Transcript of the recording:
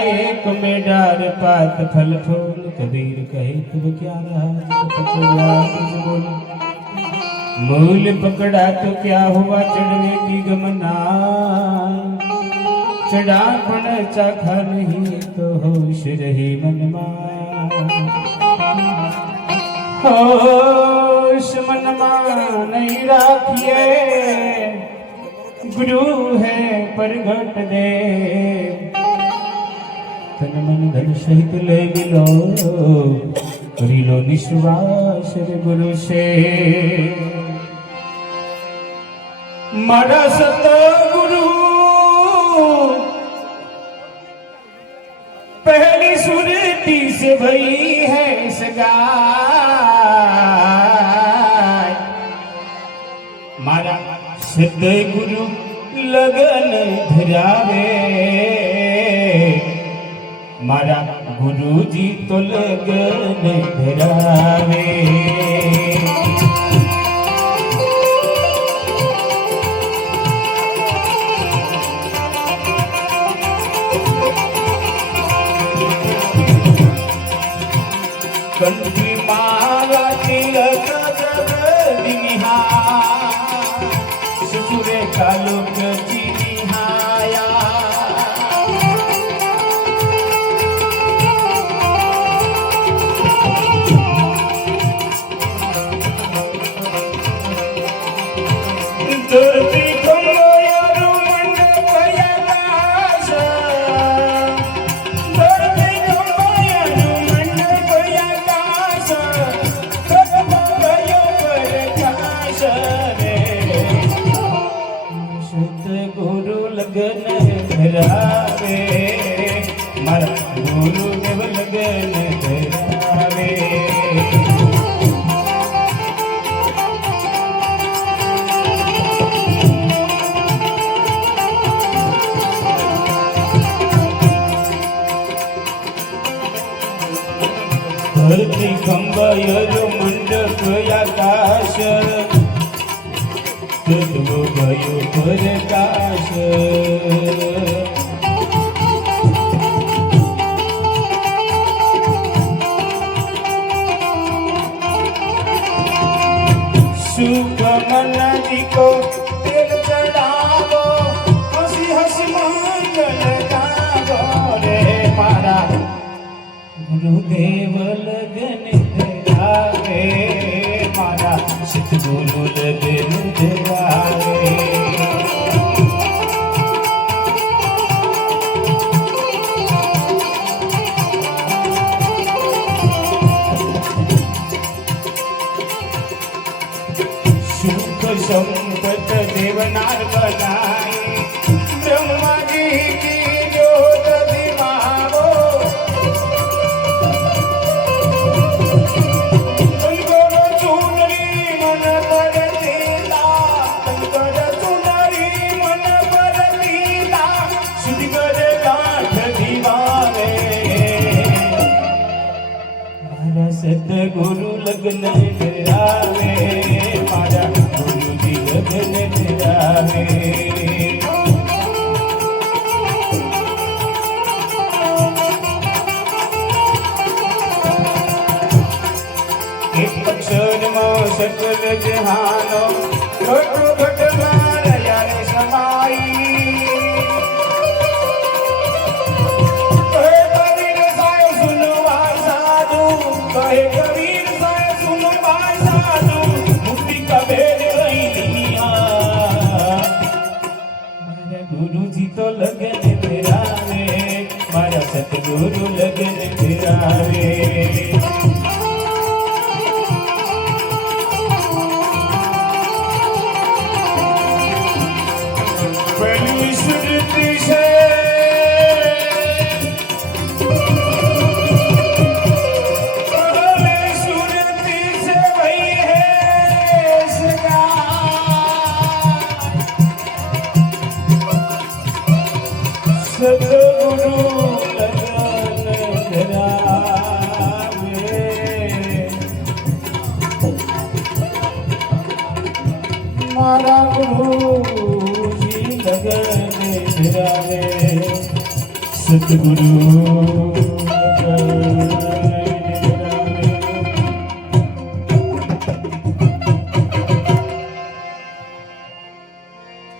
एक में पात फल फूल, कबीर कहे तुम क्या रहा मूल पकड़ा तो क्या हुआ? चढ़ने की गमना चढ़ा पण चाखा नहीं तो होश रही मनमा हो दुश्मन नहीं राखिए। गुरु है प्रगट दे। तन मन धन सहित ले मिलो। करिलो निश्वास गुरु से। मारा सत तो गुरु। पहली सुरती से भई है सगा મારા સદગુરુ લગન ધરાવે. મારા ગુરુજી તો લગન ધરાવે. કંઠી મારા પ્રકાશ રે. સતગુરુ લગન ધરાવે મારા ગુરુદેવ લગન ધરાવે ધરતી કંબયરો મંડપ આકાશ તત્વો ગયો પ્રકાશ સુખ મન દીકો તેલ ચડાવો હસી હસી મંગલ ગાવો झूल दिल दिवारे some મારા સતગુરુ લગ્ન ધરાવે મારા ગુરુજી લગ્ન ધરાવે એક અક્ષરમાં સકલ જહાનો گرو جي تو لڳي پياري ست گرو لڳي پياري મારા ગુરુજી લગન ધરાવે સતગુરુ